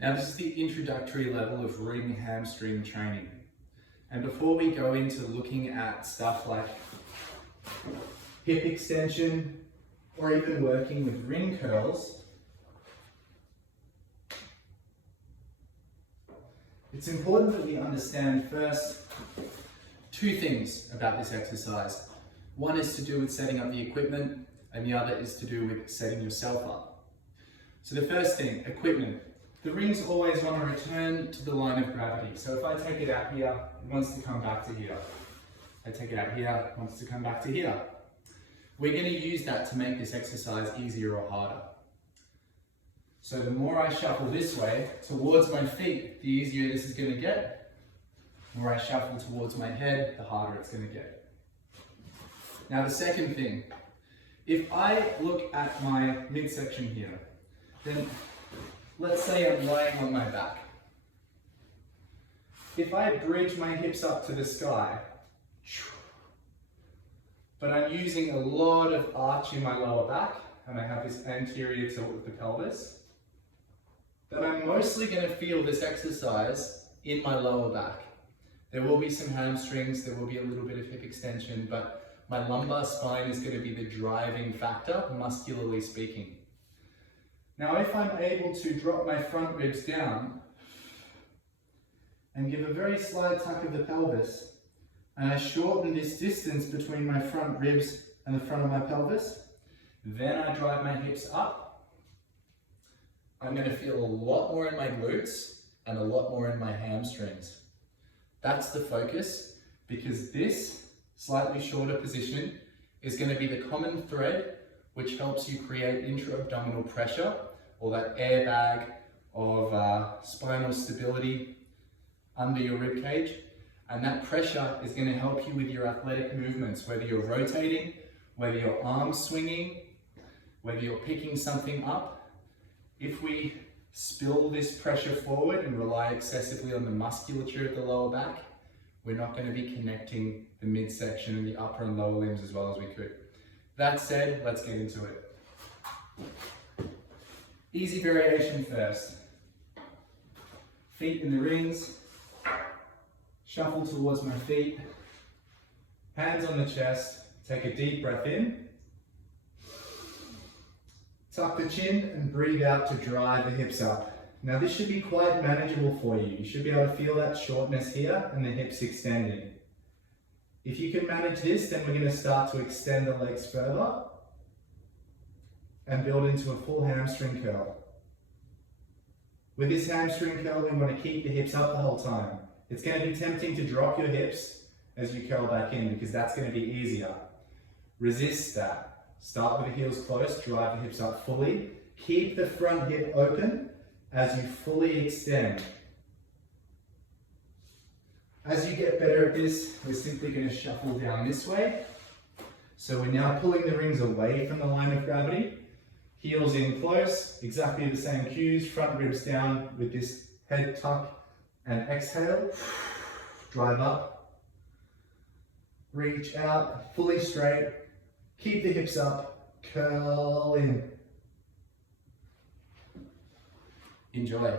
Now this is the introductory level of ring hamstring training. And before we go into looking at stuff like hip extension or even working with ring curls, it's important that we understand first two things about this exercise. One is to do with setting up the equipment, and the other is to do with setting yourself up. So the first thing, equipment. The rings always want to return to the line of gravity. So if I take it out here, it wants to come back to here. I take it out here, it wants to come back to here. We're going to use that to make this exercise easier or harder. So the more I shuffle this way towards my feet, the easier this is going to get. The more I shuffle towards my head, the harder it's going to get. Now the second thing, if I look at my midsection here, then let's say I'm lying on my back. If I bridge my hips up to the sky, but I'm using a lot of arch in my lower back, and I have this anterior tilt of the pelvis, then I'm mostly going to feel this exercise in my lower back. There will be some hamstrings, there will be a little bit of hip extension, but my lumbar spine is going to be the driving factor, muscularly speaking. Now, if I'm able to drop my front ribs down and give a very slight tuck of the pelvis, and I shorten this distance between my front ribs and the front of my pelvis, then I drive my hips up, I'm going to feel a lot more in my glutes and a lot more in my hamstrings. That's the focus, because this slightly shorter position is going to be the common thread which helps you create intra-abdominal pressure, or that airbag of spinal stability under your rib cage. And that pressure is going to help you with your athletic movements, whether you're rotating, whether your arms swinging, whether you're picking something up. If we spill this pressure forward and rely excessively on the musculature of the lower back, we're not going to be connecting the midsection and the upper and lower limbs as well as we could. That said, let's get into it. Easy variation first. Feet in the rings, shuffle towards my feet, hands on the chest, take a deep breath in, tuck the chin and breathe out to drive the hips up. Now this should be quite manageable for you. You should be able to feel that shortness here and the hips extending. If you can manage this, then we're going to start to extend the legs further and build into a full hamstring curl. With this hamstring curl, we want to keep the hips up the whole time. It's going to be tempting to drop your hips as you curl back in, because that's going to be easier. Resist that. Start with the heels close, drive the hips up fully. Keep the front hip open as you fully extend. As you get better at this, we're simply going to shuffle down this way. So we're now pulling the rings away from the line of gravity. Heels in close, exactly the same cues, front ribs down with this head tuck and exhale. Drive up, reach out, fully straight, keep the hips up, curl in. Enjoy.